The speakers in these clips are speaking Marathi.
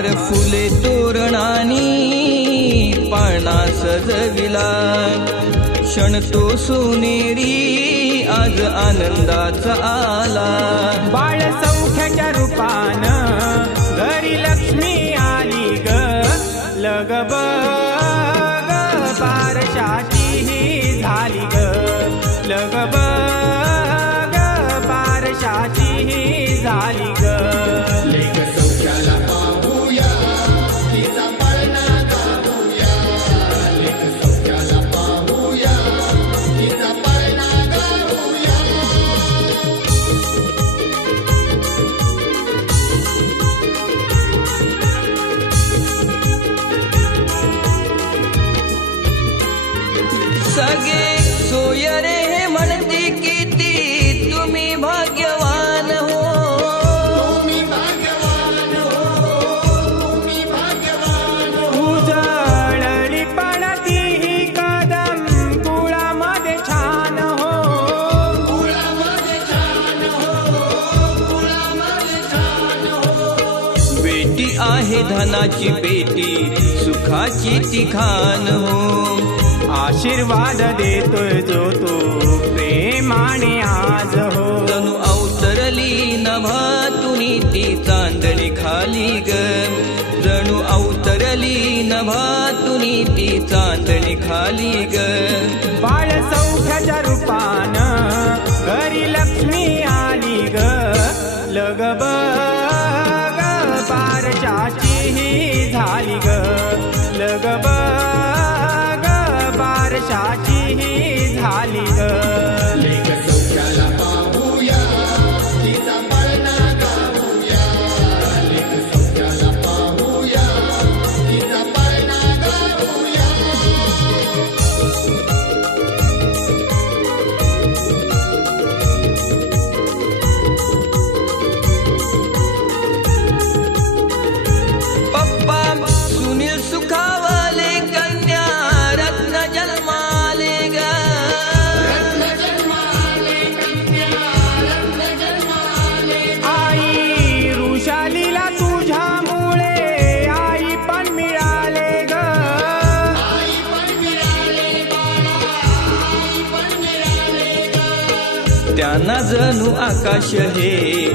हार फुले तोरणानी पाळणा सजविला. क्षण तो सोनेरी आज आनंदाचा आला. बाळ सौख्याच्या रूपान घरी लक्ष्मी आली ग. लगब पारशाची ही झाली ग. लगब पारशाची ही झाली ग. सगळे सोयरे हे म्हणते किती तुम्ही भाग्यवान हो. उजळली ही कदम कुळामध्ये छान हो. बेटी आहे धनाची पेटी सुखाची ती खान हो. आशीर्वाद देतोय जो तो. प्रेमाने आज हो. जणू अवतरली नभातुनी ती चांदणी खाली ग. जणू अवतरली नभातुनी ती चांदणी खाली ग. त्यांना जणू आकाश हे.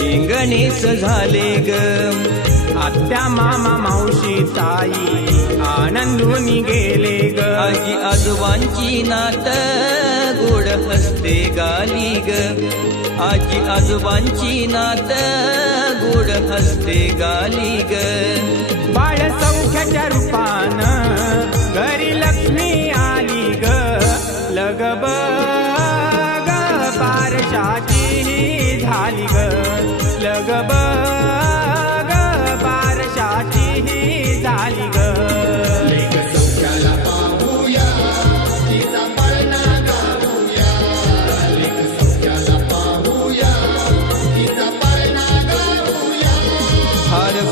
ठिंगणीच झाले ग. आत्या मामा मावशी ताई आनंदून गेले ग. आजी आजोबांची नात गोड हसते गाली ग. आजी आजोबांची नात गोड हसते गाली ग. बाळ सौख्याच्या रूपान ग लग बग पारशाची ही झाली ग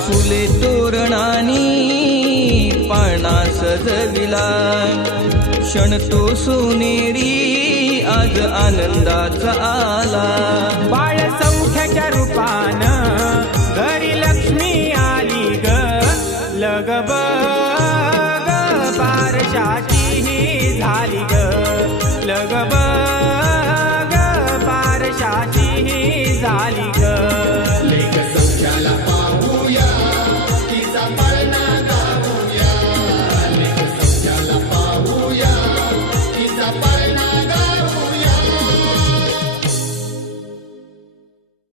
फुले तोरणानी पाळणा सजविला क्षण तो सोनेरी आज आनंदाचा आला लगब पारशाची ही झाली ग. लगब पारशाची ही झाली